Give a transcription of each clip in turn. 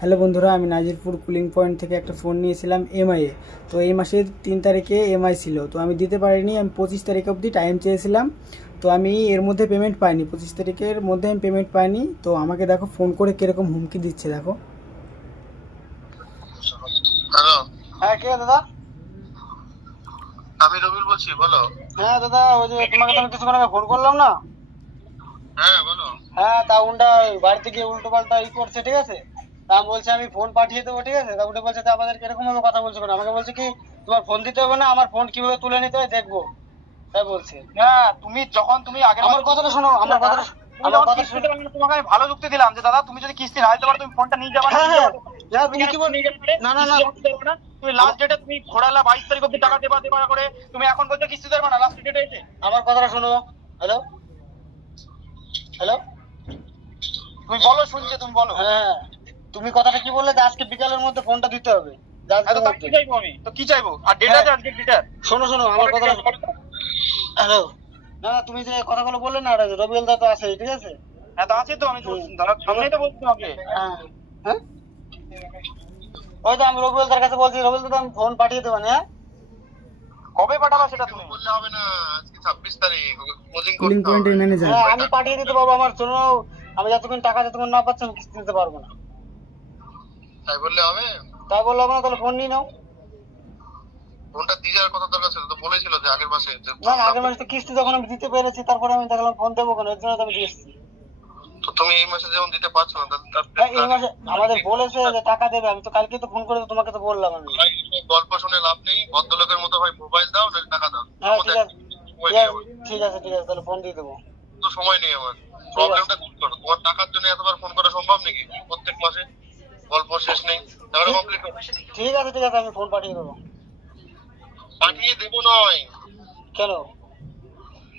Hello বন্ধুরা, আমি Nazirpur cooling point থেকে একটা ফোন নিয়েছিলাম এমআইয়ে। তো এই মাসের 3 তারিখে এমআই ছিল, তো আমি দিতে পারিনি। আমি 25 তারিখ অবধি টাইম চেয়েছিলাম, তো আমি এর মধ্যে পেমেন্ট পাইনি। 25 তারিখের মধ্যে আমি পেমেন্ট পাইনি। তো আমাকে দেখো ফোন করে কীরকম হুমকি দিচ্ছে দেখো। হ্যালো, হ্যাঁ, কে দাদা? আমি রবিল বলছি, বলো। হ্যাঁ দাদা, ওই যে তোমাকে তো আমি কিছুক্ষণ আগে ফোন করলাম না। হ্যাঁ বলো। হ্যাঁ, তা উনটা বাড়িতে গিয়ে উল্টো পাল্টা করছে, ঠিক আছে। তা আমি বলছি আমি ফোন পাঠিয়ে দেবো, ঠিক আছে। তা উনি বলছে তা আমাদের কিরকম ভাবে কথা বলছো কেন? আমাকে বলছে কি তোমার ফোন দিতে হবে না, আমার ফোন কিভাবে তুলে নিতে হয় দেখবো, তাই বলছে। হ্যাঁ, তুমি যখন তুমি আগের আমার কথাটা শোনো, আমার কথাটা আমার কথা শোনো। তোমাকে আমি ভালো যুক্তি দিলাম যে দাদা তুমি যদি কিস্তি না দিতে পারো তুমি ফোনটা নিয়ে যাবে না। হ্যাঁ হ্যাঁ হ্যাঁ, তুমি কি বল? নিয়ে যাবে না না না, তুমি লাস্ট ডেটে তুমি ঘোরালা 22 তারিখ অব্দি টাকা দেবা দেবা করে তুমি এখন বলছো কিস্তি দেবে না লাস্ট ডেটে এসে। আমার কথাটা শোনো। হ্যালো হ্যালো, তুমি বলো, শুনছে, তুমি বলো। হ্যাঁ, তুমি কথাটা কি বললে যে আজকে বিকালের মধ্যে ফোনটা দিতে হবে? তো কি চাইবো আমি, তো কি চাইবো? আর ডেটা আছে আজকে ডেটা। শোনো শোনো আমার কথাটা। হ্যালো, না না, তুমি যে কথাগুলো বললে না, রবিউল দা তো আছে, ঠিক আছে। হ্যাঁ, তা আছে তো, আমি তো দাদা সামনেই তো বলছি তোমাকে। হ্যাঁ হ্যাঁ, ওই তো আমি রবিউল দার কাছে বলছি, রবিউল দা আমি ফোন পাঠিয়ে দেবো না। হ্যাঁ, কবে পাঠাবা সেটা তুমি বললে হবে না, আজকে 26 তারিখ, ক্লোজিং কুলিং করতে পয়েন্টের হবে। ম্যানেজার। হ্যাঁ, আমি পাঠিয়ে দিতে পারবো। আমার শোনো, আমি যতক্ষণ টাকা যতক্ষণ না পাচ্ছি আমি কিস্তি দিতে পারবো না। তাই বললে হবে? তাই বললো হবে না, তাহলে ফোন নিয়ে নাও। ফোনটা দিয়ে যাওয়ার কথা দরকার ছিল, তো বলেছিল যে আগের মাসে যে না না, আগের মাসে তো কিস্তি যখন আমি দিতে পেরেছি তারপরে আমি দেখলাম ফোন দেবো কেন, এর জন্য তো আমি দিয়ে এসেছি। তো তুমি এই মাসে যেমন দিতে পারছো না, হ্যাঁ, এই মাসে আমাদের বলেছে যে টাকা দেবে। আমি তো কালকে তো ফোন করে তোমাকে তো বললাম আমি। ভাই, গল্প শুনে লাভ নেই, ভদ্রলোকের মতো হয় মোবাইল দাও না টাকা দাও। হ্যাঁ আমাদের ঠিক আছে, ঠিক আছে ঠিক আছে, তাহলে ফোন দিয়ে দেবো। তো সময় নেই আমার। প্রবলেমটা দূর করো। তোমার টাকার জন্য এতবার ফোন করা সম্ভব নাকি প্রত্যেক মাসে? গল্প শেষ নেই, তাহলে কমপ্লিট করো। ঠিক আছে ঠিক আছে, আমি ফোন পাঠিয়ে দেবো। পাঠিয়ে দেবো নয়, কেন?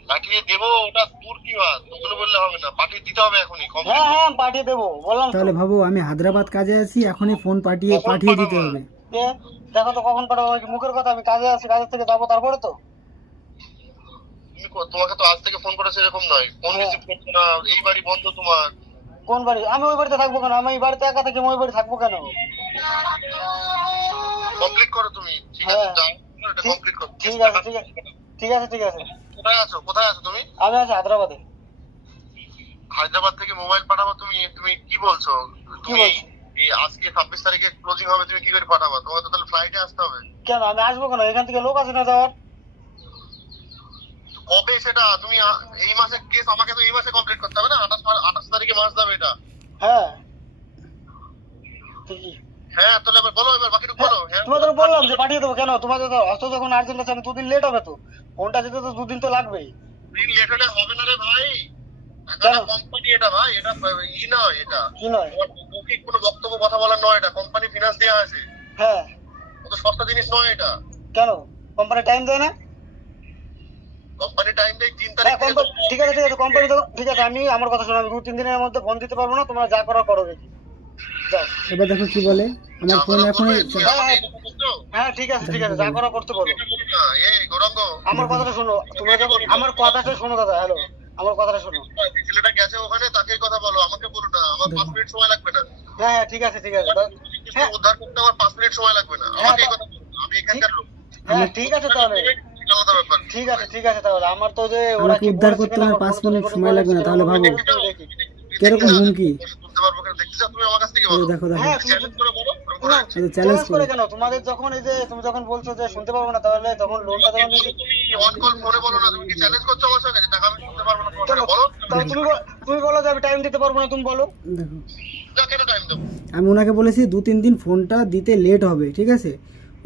পাঠিয়ে দেবো, ওটা দূর কি বাত, ওগুলো বললে হবে না, পাঠিয়ে দিতে হবে এখনই। হ্যাঁ হ্যাঁ, পাঠিয়ে দেবো বললাম তো। তাহলে ভাবো আমি হায়দ্রাবাদ কাজে আছি, এখনই ফোন পাঠিয়ে কখন পাঠিয়ে দিতে পাঠাবা? হবে। কে? দেখো তো কখন পাঠাবো, ওই কি মুখের কথা? আমি কাজে আছি, কাজের থেকে যাবো তারপরে তো। তোমাকে তো আজ থেকে ফোন করেছে এরকম নয়, ফোন হ্যাঁ। রিসিভ করছো না, এই বাড়ি বন্ধ তোমার। কোন বাড়ি? আমি ওই বাড়িতে থাকবো কেন? আমি এই বাড়িতে একা থাকি, আমি ওই বাড়ি থাকবো কেন? কমপ্লিট করো তুমি, ঠিক আছে? হ্যাঁ, যাও, এটা ঠিক কমপ্লিট করো। ঠিক আছে ঠিক আছে ঠিক আছে ঠিক আছে। কোথায় আছো, কোথায় আছো তুমি? আমি আছি হায়দ্রাবাদে। হায়দ্রাবাদ থেকে মোবাইল পাঠাবো? তুমি তুমি কি বলছো? কি তুমি বলছো? এই আজকে 26 তারিখে ক্লোজিং হবে, তুমি কি করে পাঠাবা? তোমাকে তো তাহলে ফ্লাইটে আসতে হবে। কেন আমি আসবো কেন? এখান থেকে লোক আছে না যাওয়ার। কবে সেটা তুমি এই মাসে কেস আমাকে তো এই মাসে কমপ্লিট করতে হবে না? 28 তারিখে মাস যাবে এটা। হ্যাঁ ঠিকই। হ্যাঁ, তাহলে এবার বলো, এবার বাকিটুকু হ্যাঁ, বলো। হ্যাঁ, তোমাদের বললাম যে পাঠিয়ে দেবো। কেন তোমাদের তো অত যখন আর্জেন্ট আছে, আমি 2 দিন লেট হবে তো। ফোনটা যেতে তো 2 দিন তো লাগবেই। দিন লেট হলে হবে না রে ভাই, কেন? কোম্পানি এটা ভাই, এটা নয় এটা। কি নয়? তোমার মৌখিক কোনো বক্তব্য কথা বলার নয়, এটা কোম্পানি ফিনান্স দেওয়া আছে। হ্যাঁ, অত সস্তা জিনিস নয় এটা। কেন? কোম্পানি টাইম দেয় না? কোম্পানি টাইম দেয় 3 হ্যাঁ, তারিখ থেকে। কোম্পানি ঠিক আছে ঠিক আছে, কোম্পানি তো ঠিক আছে। আমি আমার কথা শোনো, আমি 2-3 দিনের মধ্যে ফোন দিতে পারবো না। তোমরা যা করো করো দেখি, যাও। এবার দেখো কি বলে, আমার ফোন এখনই হ্যাঁ ঠিক আছে ঠিক আছে, যা করো করতে বলো। এই গৌরাঙ্গ, আমার কথাটা শোনো, তোমরা যখন আমার কথাটা শোনো দাদা। হ্যালো, আমার কথাটা শোনো। যে ছেলেটা গেছে ওখানে তাকে কথা বলো, আমাকে বলো না। আমার 5 মিনিট সময় লাগবে না। হ্যাঁ হ্যাঁ ঠিক আছে ঠিক আছে। হ্যাঁ উদ্ধার করতে আমার 5 মিনিট সময় লাগবে না, আমাকে এই কথা বলো। আমি এখানকার লোক। হ্যাঁ ঠিক আছে তাহলে। আলাদা ব্যাপার। ঠিক আছে ঠিক আছে, তাহলে আমার তো যে ওরা আমাকে কি উদ্ধার বলেছে করতে কিনা, আমার আমার 5 ফোন মিনিট করে সময় লাগবে না, তাহলে ভাবো দেখি। কিরকম হুমকি। তুলতে পারবো কিনা দেখতে চাও তুমি আমার কাছ থেকে এই বলো। দেখো দেখো, হ্যাঁ চ্যালেঞ্জ করে বলো, আমি করে রাখছি। চ্যালেঞ্জ চ্যালেঞ্জ করে করে। কেন? তোমাদের যখন এই যে তুমি যখন বলছো যে শুনতে পারবো না, তাহলে তখন লোনটা যখন তুমি অন কল ফোনে বলো না, তুমি কি চ্যালেঞ্জ করছো আমার সঙ্গে যে টাকা আমি শুনতে পারবো না তোমার কেন? সঙ্গে? বলো। তাহলে তুমি বলো যে আমি টাইম দিতে পারবো না, তুমি বলো। দেখো যা, কেন টাইম দেবো? আমি ওনাকে বলেছি 2-3 দিন ফোনটা দিতে লেট হবে, ঠিক আছে।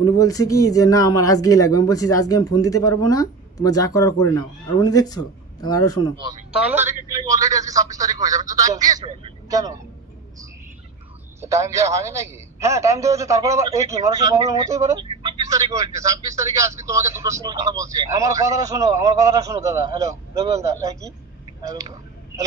উনি বলছে কি যে না আমার আজকেই লাগবে। আমি বলছি যে আজকে আমি ফোন দিতে পারবো না, তোমার যা করার করে নাও। আর উনি দেখছো, তাহলে আরো শোনো। আমি তাহলে? 3 তারিখে টাইম অলরেডি আজকে 26 তারিখ হয়ে যাবে, তো টাইম দিয়েছো? কেন? টাইম দেওয়া হয়নি নাকি? হ্যাঁ টাইম দেওয়া হয়েছে, তারপরে আবার এই কি মানুষের প্রবলেম হতেই পারে। 26 তারিখ হয়েছে, 26 তারিখে আজকে তোমাকে দুটোর সময় কথা বলছি। আমার কথাটা শোনো, আমার কথাটা শোনো দাদা। হ্যালো রবিউল দা, এই কি? হ্যালো,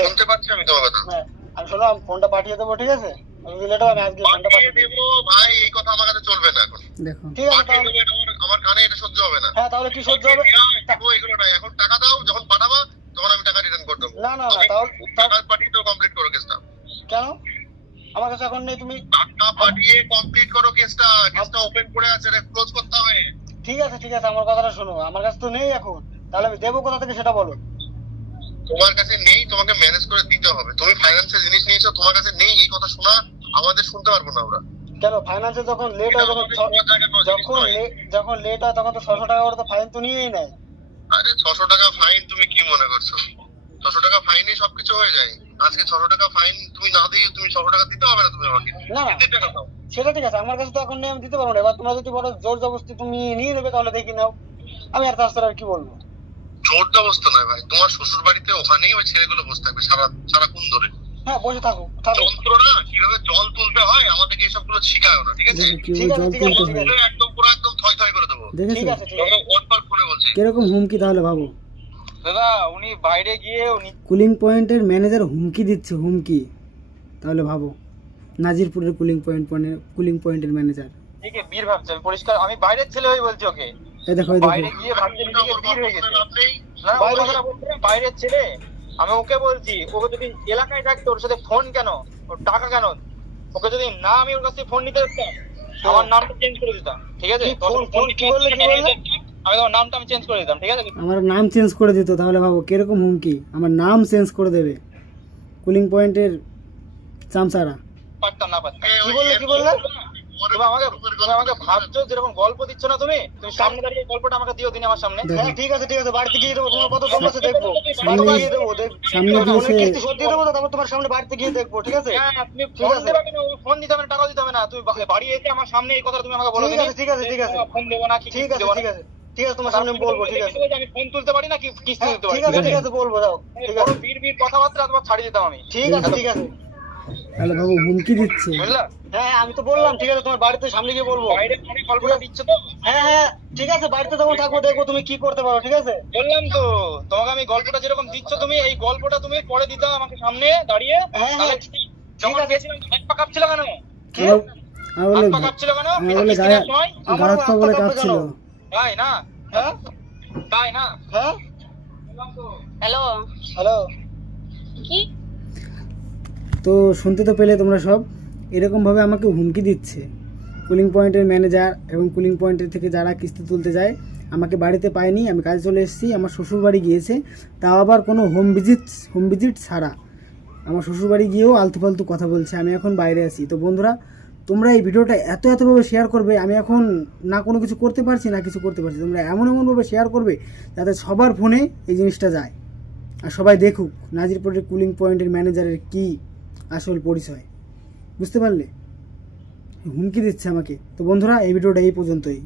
শুনতে পাচ্ছি আমি তোমার কথা। হ্যাঁ আমি শোনো, আমি ফোনটা পাঠিয়ে দেবো, ঠিক আছে। আমি লেট হবে, আমি আজকে ফোনটা পাঠিয়ে পাঠিয়ে দেবো। দেবো ভাই, এই কথা আমার কাছে চলবে না এখন। দেখো ঠিক আছে পাঠিয়ে তাহলে। দেবো, এটা আমার কানে এটা সহ্য হবে না। হ্যাঁ তাহলে কি সহ্য হবে? দেবো এগুলো না, এখন টাকা দাও, যখন পাঠাবা তখন আমি টাকা রিটার্ন করে দেবো। না না না, আমি তাহলে টাকা পাঠিয়ে দেবো, কমপ্লিট করো কেসটা। কেন? আমার কাছে এখন নেই, তুমি টাকা পাঠিয়ে কমপ্লিট করো কেসটা। কেসটা ওপেন করে আছে রে, ক্লোজ করতে হবে। ঠিক আছে আমার কথাটা শোনো, আমার কাছে তো নেই এখন, তাহলে আমি দেবো কোথা থেকে সেটা বলো। তোমার কাছে নেই, তোমাকে ম্যানেজ করে দিতে হবে। তুমি ফাইন্যান্সের জিনিস নিয়েছো, তোমার কাছে নেই, এই কথা শোনা আমাদের শুনতে পারবো না আমরা। কেন ফাইন্যান্সে যখন লেট হয়, যখন লেট হয় তখন তো 600 টাকা করে তো ফাইন তো নিয়েই নেয়। আরে 600 টাকা ফাইন তুমি কি মনে করছো? 600 টাকা ফাইনে সবকিছু হয়ে যায়। আজকে 600 টাকা ফাইন তুমি না দিয়ে তুমি 600 টাকা দিতে হবে না তুমি আমাকে। না না, দিতে টাকা দাও। সেটা ঠিক আছে, আমার কাছে তো এখন নেই, আমি দিতে পারবো না। এবার তোমরা যদি বলো জোর জবরদস্তি তুমি নিয়ে নেবে, তাহলে দেখি নাও, আমি আর তাছাড়া আর কি বলবো। জোর অবস্থা নয় ভাই, তোমার শ্বশুর বাড়িতে ওখানেই ওই ছেলেগুলো বসে থাকবে সারাক্ষণ ধরে। হ্যাঁ বসে থাকো যন্ত্রণা কিভাবে জল তুলতে হয় আমাদেরকে এইসবগুলো শিখায় না, ঠিক আছে? কিভাবে জল তুলতে হয় একদম পুরো একদম থই থই করে দেবো। ঠিক আছে ওয়াটবার করে বলছি। কিরকম হুমকি তাহলে ভাবো। দাদা উনি বাইরে গিয়ে উনি কুলিং পয়েন্টের ম্যানেজার হুমকি দিচ্ছে, হুমকি, তাহলে ভাবো। নাজিরপুরের কুলিং পয়েন্টের ম্যানেজার। ঠিক বীর ভাবছে, আমি পরিষ্কার আমি বাইরের ছেলে হয়ে বলছি ওকে। এই দেখো বাইরে গিয়ে ভাবছে নিজেকে বীর হয়ে গেছে। না বাইরে- কথাটা বলছি না, বাইরের ছেলে। আমি ওকে বলছি, ওকে যদি এলাকায় থাকতো ওর সাথে ফোন কেন, ওর টাকা কেন, ওকে যদি না আমি ওর কাছ থেকে ফোন নিতে পারতাম, আমার নামটা চেঞ্জ করে দিতাম, ঠিক আছে? কি বললে? আমি তোমার নামটা আমি চেঞ্জ করে দিতাম, ঠিক আছে? আমার নাম চেঞ্জ করে দিত, তাহলে ভাবো কিরকম হুমকি। আমার নাম চেঞ্জ করে দেবে কুলিং পয়েন্টের চামচারা। পারতাম না পারতাম। কি বললে? তুমি আমাকে ভাবছো যেরকম গল্প দিচ্ছ না, তুমি সামনে দাঁড়িয়ে গল্পটা আমাকে দিও দিনে আমার সামনে। হ্যাঁ ঠিক আছে বাড়িতে গিয়ে দেবো, তোমার কত সমস্যা দেখবো। সামনে গিয়ে দেবো, সামনে গিয়ে সত্যি দেবো, তারপর তোমার সামনে বাড়িতে গিয়ে দেখবো, ঠিক আছে? হ্যাঁ, তুমি ফোন দেবে না, ফোন দিতে হবে না, টাকা দিতে হবে না, তুমি বাড়ি এসে আমার সামনে এই কথা তুমি আমাকে বলো। ঠিক আছে ফোন দেবো না, কি ঠিক আছে দেবো না। তোমার সামনে আমি বলবো, ঠিক আছে? আমি ফোন তুলতে পারি না, কি কিস্তি দিতে পারি। ঠিক আছে বলবো, দাও, ঠিক আছে বড় বীর কথাবার্তা তোমার ছাড়িয়ে দিতাম আমি। ঠিক আছে তাহলে ভাবো হুমকি দিচ্ছে। বুঝলা? হ্যাঁ আমি তো বললাম, ঠিক আছে তোমার বাড়িতে সামনে গিয়ে বলবো। বাইরে ফোনে গল্পটা দিচ্ছ তো? হ্যাঁ ঠিক আছে, বাড়িতে যখন থাকবো দেখবো তুমি কি করতে পারো, ঠিক আছে? বললাম তো তোমাকে, আমি গল্পটা যেরকম দিচ্ছ তুমি এই গল্পটা তুমি পরে দিতে আমাকে সামনে দাঁড়িয়ে। হ্যাঁ, তাহলে যখন গেছিলাম হাত পা কাঁপছিল কেন? আমি হাত বলে পা কাঁপছিল কেন? বলে কিস্তির সময়? গাছ তো বলে কাঁপছিল। তাই না? হ্যাঁ তাই না? হ্যাঁ বললাম তো। হ্যালো, হ্যালো, কি? তো শুনতে তো পেলে তোমরা সব, এরকমভাবে আমাকে হুমকি দিচ্ছে কুলিং পয়েন্টের ম্যানেজার এবং কুলিং পয়েন্টের থেকে যারা কিস্তি তুলতে যায়। আমাকে বাড়িতে পায়নি, আমি কাজে চলে এসেছি, আমার শ্বশুর বাড়ি গিয়েছে, তাও আবার কোনো হোম ভিজিট ছাড়া আমার শ্বশুর বাড়ি গিয়েও আলতু ফালতু কথা বলছে। আমি এখন বাইরে আছি। তো বন্ধুরা, তোমরা এই ভিডিওটা এতভাবে শেয়ার করবে, আমি এখন না কোনো কিছু করতে পারছি না কিছু করতে পারছি, তোমরা এমনভাবে শেয়ার করবে যাতে সবার ফোনে এই জিনিসটা যায় আর সবাই দেখুক নাজিরপুরের কুলিং পয়েন্টের ম্যানেজারের কী আসল পরিচয়। বুঝতে পারলে? হুমকি দিচ্ছে আমাকে। তো বন্ধুরা, এই ভিডিওটা এই পর্যন্তই।